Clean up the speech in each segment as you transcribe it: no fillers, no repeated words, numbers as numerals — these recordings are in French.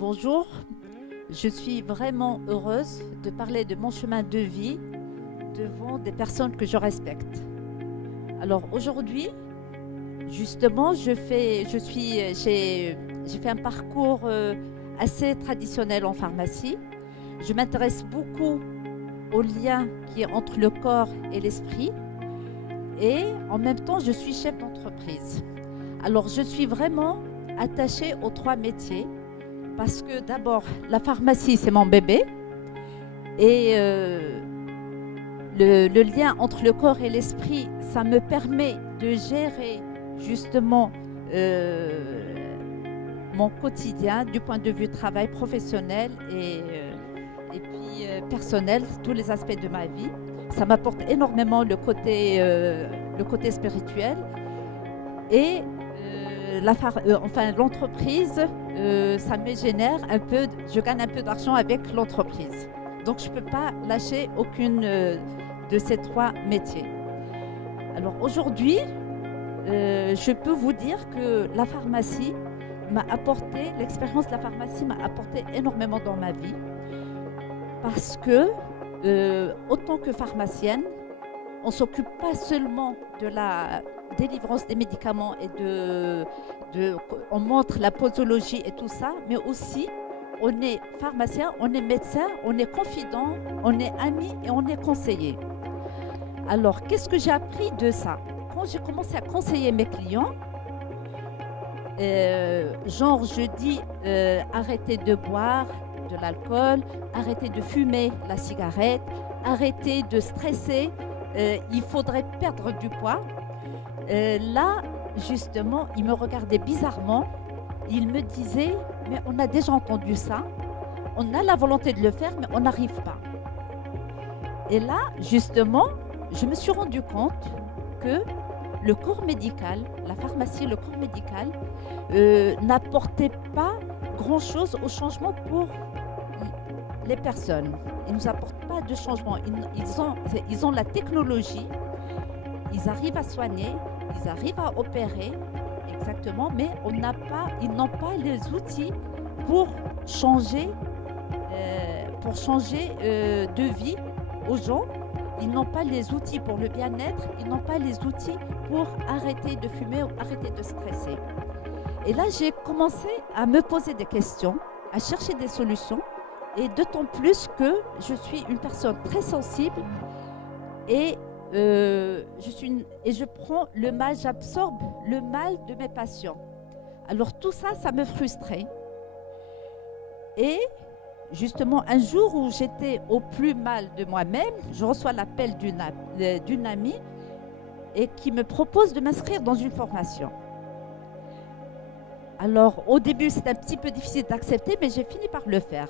Bonjour, je suis vraiment heureuse de parler de mon chemin de vie devant des personnes que je respecte. Alors aujourd'hui, justement, j'ai fait un parcours assez traditionnel en pharmacie. Je m'intéresse beaucoup au lien qui est entre le corps et l'esprit et en même temps, je suis chef d'entreprise. Alors je suis vraiment attachée aux trois métiers parce que d'abord, la pharmacie, c'est mon bébé et le lien entre le corps et l'esprit, ça me permet de gérer justement mon quotidien du point de vue travail professionnel et puis personnel, tous les aspects de ma vie. Ça m'apporte énormément le côté spirituel et l'entreprise, ça me génère un peu, je gagne un peu d'argent avec l'entreprise. Donc je ne peux pas lâcher aucune de ces trois métiers. Alors aujourd'hui, je peux vous dire que la pharmacie l'expérience de la pharmacie m'a apporté énormément dans ma vie parce que, autant que pharmacienne, on ne s'occupe pas seulement de la délivrance des médicaments et on montre la posologie et tout ça, mais aussi on est pharmacien, on est médecin, on est confident, on est ami et on est conseiller. Alors, qu'est-ce que j'ai appris de ça? Quand j'ai commencé à conseiller mes clients, je dis arrêtez de boire de l'alcool, arrêtez de fumer la cigarette, arrêtez de stresser, il faudrait perdre du poids. Là, justement, il me regardait bizarrement, il me disait mais on a déjà entendu ça, on a la volonté de le faire mais on n'arrive pas. Et là, justement, je me suis rendu compte que le corps médical, la pharmacie, le corps médical n'apportait pas grand-chose au changement pour les personnes. Ils ne nous apportent pas de changement. Ils ont la technologie, ils arrivent à soigner, ils arrivent à opérer, exactement, mais ils n'ont pas les outils pour changer de vie aux gens. Ils n'ont pas les outils pour le bien-être, ils n'ont pas les outils pour arrêter de fumer ou arrêter de stresser. Et là, j'ai commencé à me poser des questions, à chercher des solutions, et d'autant plus que je suis une personne très sensible et je prends le mal, j'absorbe le mal de mes patients. Alors tout ça, ça me frustrait. Et justement, un jour où j'étais au plus mal de moi-même, je reçois l'appel d'une amie et qui me propose de m'inscrire dans une formation. Alors, au début, c'était un petit peu difficile d'accepter, mais j'ai fini par le faire.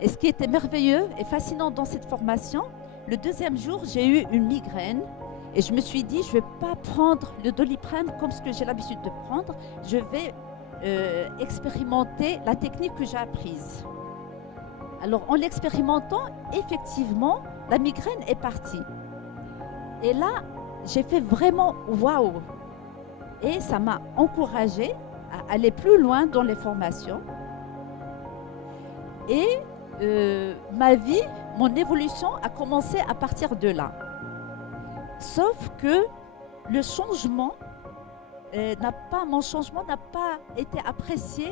Et ce qui était merveilleux et fascinant dans cette formation, le deuxième jour, j'ai eu une migraine et je me suis dit, je ne vais pas prendre le Doliprane comme ce que j'ai l'habitude de prendre, je vais expérimenter la technique que j'ai apprise. Alors, en l'expérimentant, effectivement, la migraine est partie. Et là, j'ai fait vraiment waouh! Et ça m'a encouragée à aller plus loin dans les formations. Et ma vie, mon évolution a commencé à partir de là. Sauf que le changement mon changement n'a pas été apprécié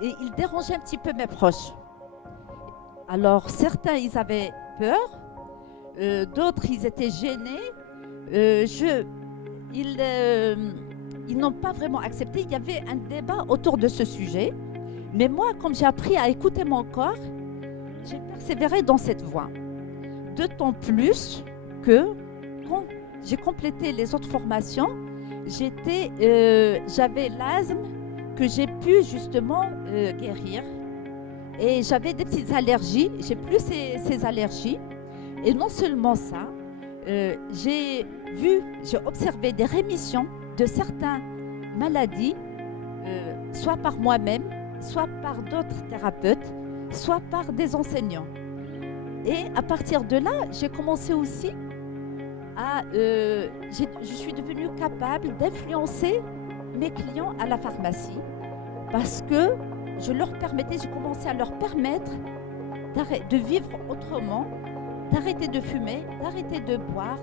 et il dérangeait un petit peu mes proches. Alors, certains, ils avaient peur, d'autres, ils étaient gênés. Ils n'ont pas vraiment accepté. Il y avait un débat autour de ce sujet. Mais moi, comme j'ai appris à écouter mon corps, j'ai persévéré dans cette voie. D'autant plus que quand j'ai complété les autres formations, j'avais l'asthme que j'ai pu justement guérir. Et j'avais des petites allergies, j'ai plus ces allergies. Et non seulement ça, j'ai observé des rémissions de certaines maladies, soit par moi-même, soit par d'autres thérapeutes, soit par des enseignants. Et à partir de là, j'ai commencé aussi je suis devenue capable d'influencer mes clients à la pharmacie parce que j'ai commencé à leur permettre de vivre autrement, d'arrêter de fumer, d'arrêter de boire,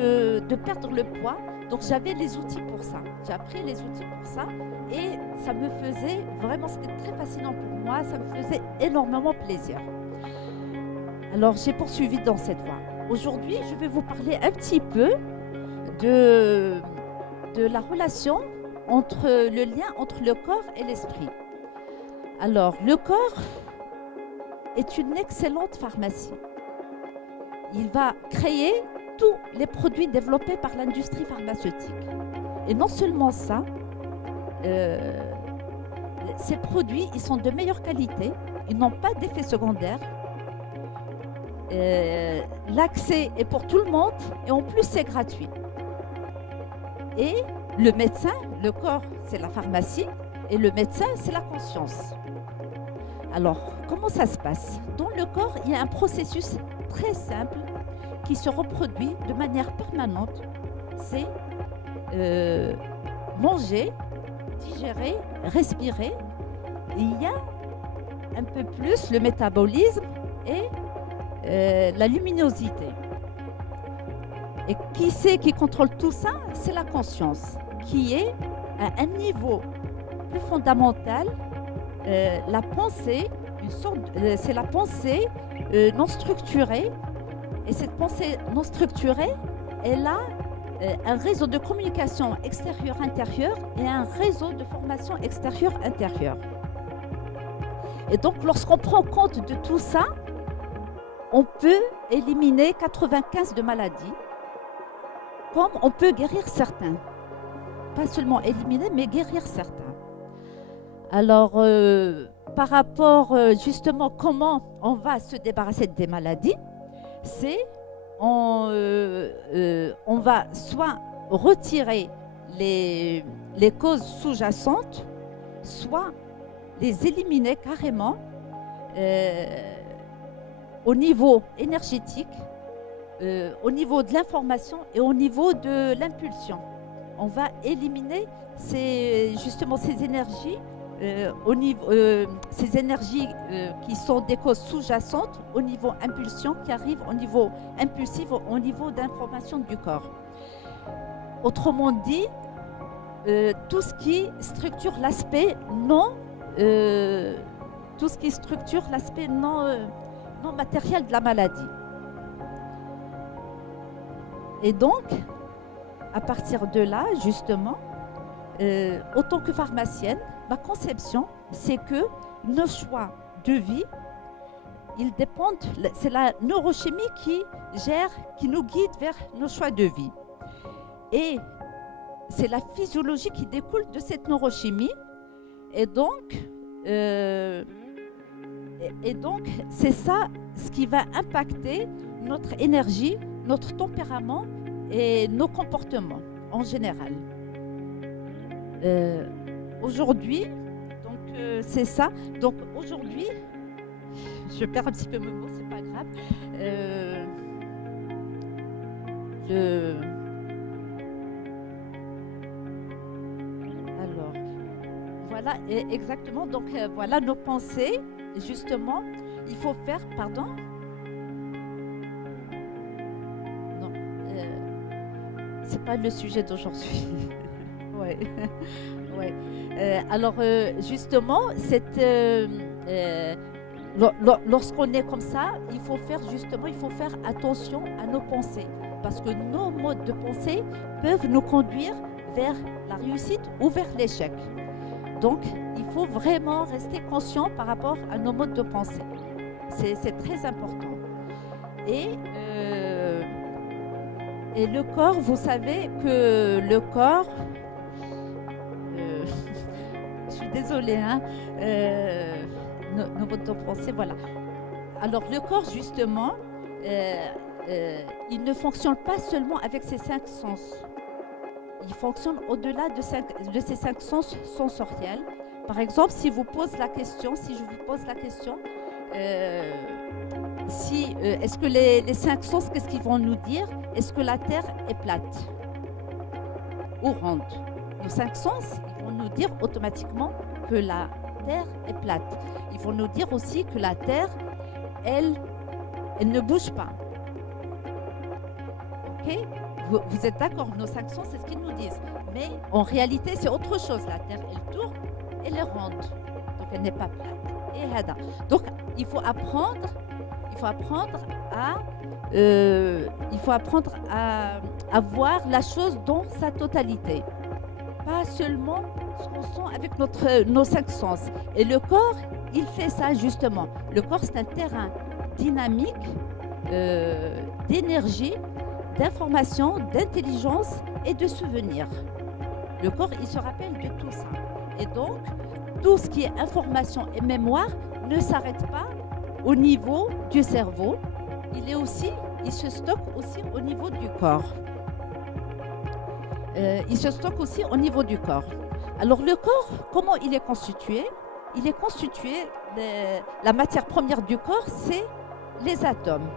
de perdre le poids. Donc j'avais les outils pour ça. J'ai appris les outils pour ça et ça me faisait vraiment, c'était très fascinant pour moi, ça me faisait énormément plaisir. Alors j'ai poursuivi dans cette voie. Aujourd'hui, je vais vous parler un petit peu de la relation le lien entre le corps et l'esprit. Alors, le corps est une excellente pharmacie. Il va créer tous les produits développés par l'industrie pharmaceutique. Et non seulement ça, ces produits, ils sont de meilleure qualité, ils n'ont pas d'effet secondaire. L'accès est pour tout le monde et en plus c'est gratuit. Et le médecin, le corps c'est la pharmacie et le médecin c'est la conscience. Alors comment ça se passe? Dans le corps, il y a un processus très simple qui se reproduit de manière permanente. C'est manger, digérer, respirer. Et il y a un peu plus le métabolisme et la luminosité. Et qui c'est qui contrôle tout ça? C'est la conscience, qui est à un niveau plus fondamental. La pensée, c'est la pensée non structurée. Et cette pensée non structurée, elle a un réseau de communication extérieur-intérieur et un réseau de formation extérieur-intérieur. Et donc, lorsqu'on prend compte de tout ça, on peut éliminer 95 de maladies, comme on peut guérir certains. Pas seulement éliminer, mais guérir certains. Alors, par rapport justement comment on va se débarrasser des maladies, c'est on va soit retirer les causes sous-jacentes, soit les éliminer carrément au niveau énergétique, au niveau de l'information et au niveau de l'impulsion. On va éliminer justement ces énergies, ces énergies qui sont des causes sous-jacentes au niveau impulsion, qui arrivent au niveau impulsif, au niveau d'information du corps. Autrement dit, tout ce qui structure l'aspect non matériel de la maladie. Et donc, à partir de là, justement, en tant que pharmacienne, ma conception, c'est que nos choix de vie, ils dépendent, c'est la neurochimie qui gère, qui nous guide vers nos choix de vie. Et c'est la physiologie qui découle de cette neurochimie. Et donc, c'est ça ce qui va impacter notre énergie, notre tempérament et nos comportements en général. Aujourd'hui, donc c'est ça. Donc aujourd'hui, je perds un petit peu mes mots, c'est pas grave. Alors, voilà, exactement. Donc voilà nos pensées. Justement, il faut faire, pardon. Non, c'est pas le sujet d'aujourd'hui. Ouais. Ouais. Alors justement, lorsqu'on est comme ça, il faut faire attention à nos pensées, parce que nos modes de pensée peuvent nous conduire vers la réussite ou vers l'échec. Donc, il faut vraiment rester conscient par rapport à nos modes de pensée. C'est très important. Et le corps, vous savez que le corps, je suis désolée, hein, nos modes de pensée, voilà. Alors, le corps, justement, il ne fonctionne pas seulement avec ses 5 sens. Il fonctionne au-delà de ces 5 sens sensoriels. Par exemple, si je vous pose la question, est-ce que les 5 sens, qu'est-ce qu'ils vont nous dire? Est-ce que la Terre est plate ou ronde? Nos 5 sens, ils vont nous dire automatiquement que la Terre est plate. Ils vont nous dire aussi que la Terre, elle ne bouge pas. Ok? Vous êtes d'accord? Nos sanctions, c'est ce qu'ils nous disent. Mais en réalité, c'est autre chose. La Terre, elle tourne, elle est ronde. Donc, elle n'est pas plate. Et hada. Donc, il faut apprendre à voir la chose dans sa totalité. Pas seulement ce qu'on sent avec nos cinq sens. Et le corps, il fait ça justement. Le corps, c'est un terrain dynamique d'énergie, d'information, d'intelligence et de souvenirs. Le corps, il se rappelle de tout ça. Et donc, tout ce qui est information et mémoire ne s'arrête pas au niveau du cerveau. Il se stocke aussi au niveau du corps. Alors le corps, comment il est constitué? Il est constitué, la matière première du corps, c'est les atomes.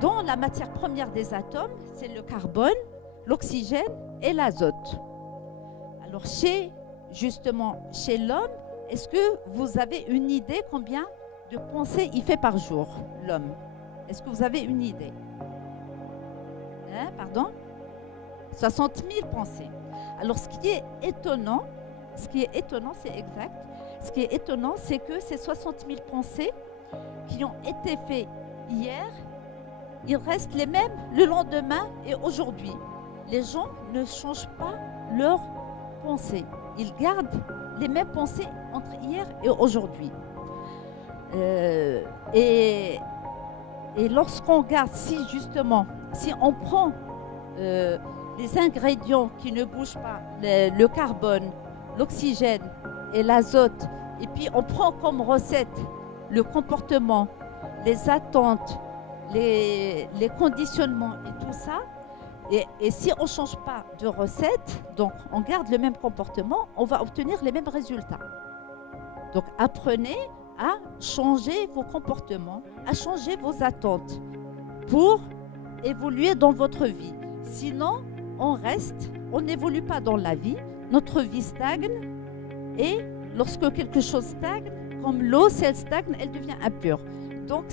Dans la matière première des atomes, c'est le carbone, l'oxygène et l'azote. Alors chez l'homme, est-ce que vous avez une idée combien de pensées il fait par jour, l'homme? Est-ce que vous avez une idée? Pardon? 60 000 pensées. Alors ce qui est étonnant, c'est exact. Ce qui est étonnant, c'est que ces 60 000 pensées qui ont été faites hier, ils restent les mêmes le lendemain et aujourd'hui. Les gens ne changent pas leurs pensées. Ils gardent les mêmes pensées entre hier et aujourd'hui. Et lorsqu'on garde, si on prend les ingrédients qui ne bougent pas, le carbone, l'oxygène et l'azote, et puis on prend comme recette le comportement, les attentes, les conditionnements et tout ça, et si on ne change pas de recette, donc on garde le même comportement, on va obtenir les mêmes résultats. Donc apprenez à changer vos comportements, à changer vos attentes pour évoluer dans votre vie. Sinon, on n'évolue pas dans la vie, notre vie stagne et lorsque quelque chose stagne, comme l'eau, si elle stagne, elle devient impure. Donc,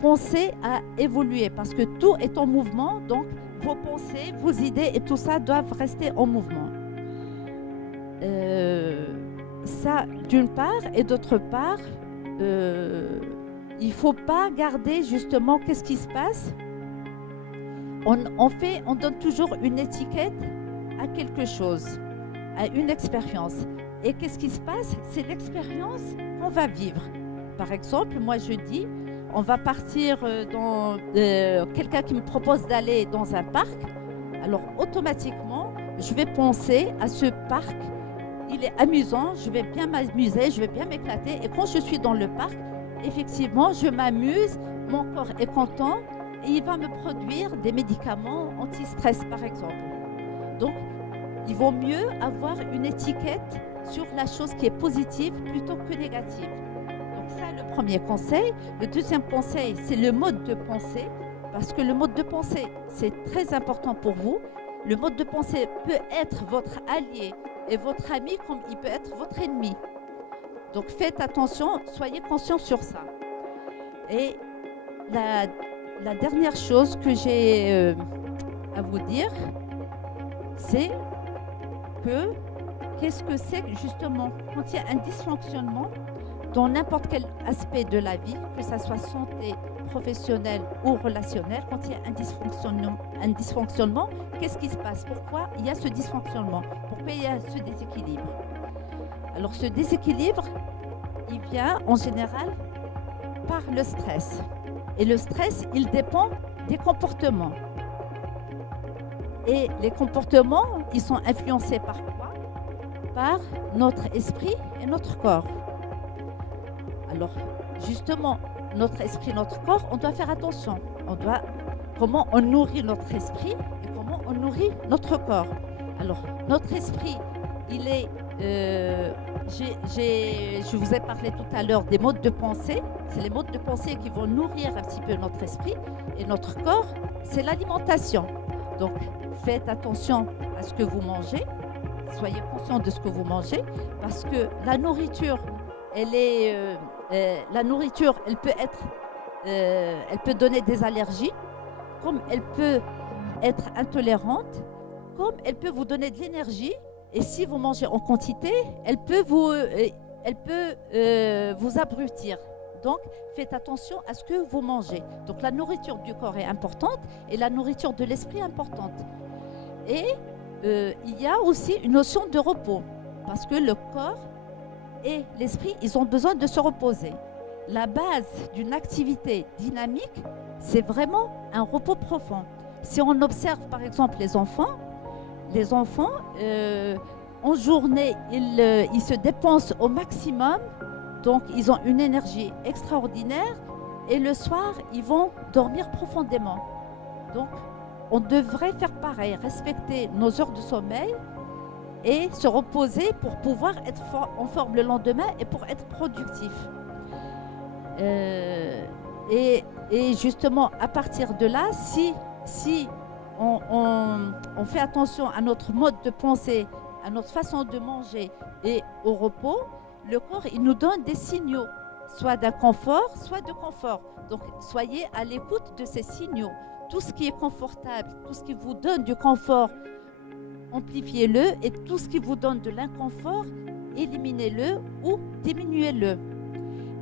pensez à évoluer parce que tout est en mouvement, donc vos pensées, vos idées et tout ça doivent rester en mouvement. Ça, d'une part, et d'autre part, il ne faut pas garder justement qu'est-ce qui se passe. On donne toujours une étiquette à quelque chose, à une expérience. Et qu'est-ce qui se passe? C'est l'expérience qu'on va vivre. Par exemple, moi je dis, on va partir dans quelqu'un qui me propose d'aller dans un parc. Alors automatiquement, je vais penser à ce parc. Il est amusant, je vais bien m'amuser, je vais bien m'éclater. Et quand je suis dans le parc, effectivement, je m'amuse, mon corps est content et il va me produire des médicaments anti-stress, par exemple. Donc, il vaut mieux avoir une étiquette sur la chose qui est positive plutôt que négative. Donc ça, le premier conseil. Le deuxième conseil, c'est le mode de pensée, parce que le mode de pensée, c'est très important pour vous. Le mode de pensée peut être votre allié et votre ami comme il peut être votre ennemi. Donc faites attention, soyez conscients sur ça. Et la dernière chose que j'ai à vous dire, c'est que qu'est-ce que c'est justement quand il y a un dysfonctionnement dans n'importe quel aspect de la vie, que ce soit santé, professionnelle ou relationnelle, quand il y a un dysfonctionnement, qu'est-ce qui se passe? Pourquoi il y a ce dysfonctionnement? Pourquoi il y a ce déséquilibre? Alors ce déséquilibre, il vient en général par le stress. Et le stress, il dépend des comportements. Et les comportements, ils sont influencés par quoi? Par notre esprit et notre corps. Alors, justement, notre esprit, notre corps, on doit faire attention. Comment on nourrit notre esprit et comment on nourrit notre corps. Alors, notre esprit, il est... je vous ai parlé tout à l'heure des modes de pensée. C'est les modes de pensée qui vont nourrir un petit peu notre esprit. Et notre corps, c'est l'alimentation. Donc, faites attention à ce que vous mangez. Soyez conscient de ce que vous mangez. Parce que la nourriture la nourriture, elle peut donner des allergies, comme elle peut être intolérante, comme elle peut vous donner de l'énergie. Et si vous mangez en quantité, elle peut vous abrutir. Donc, faites attention à ce que vous mangez. Donc, la nourriture du corps est importante et la nourriture de l'esprit est importante. Et il y a aussi une notion de repos, parce que le corps et l'esprit, ils ont besoin de se reposer. La base d'une activité dynamique, c'est vraiment un repos profond. Si on observe par exemple les enfants, en journée, ils se dépensent au maximum, donc ils ont une énergie extraordinaire et le soir, ils vont dormir profondément. Donc, on devrait faire pareil, respecter nos heures de sommeil et se reposer pour pouvoir être en forme le lendemain et pour être productif. Et justement, à partir de là, si on fait attention à notre mode de pensée, à notre façon de manger et au repos, le corps, il nous donne des signaux, soit d'inconfort, soit de confort. Donc, soyez à l'écoute de ces signaux. Tout ce qui est confortable, tout ce qui vous donne du confort, amplifiez-le, et tout ce qui vous donne de l'inconfort, éliminez-le ou diminuez-le.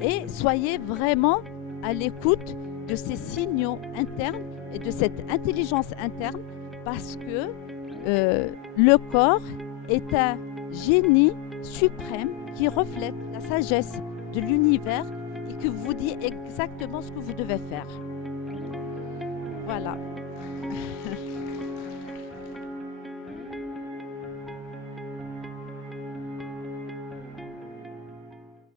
Et soyez vraiment à l'écoute de ces signaux internes et de cette intelligence interne, parce que le corps est un génie suprême qui reflète la sagesse de l'univers et qui vous dit exactement ce que vous devez faire. Voilà.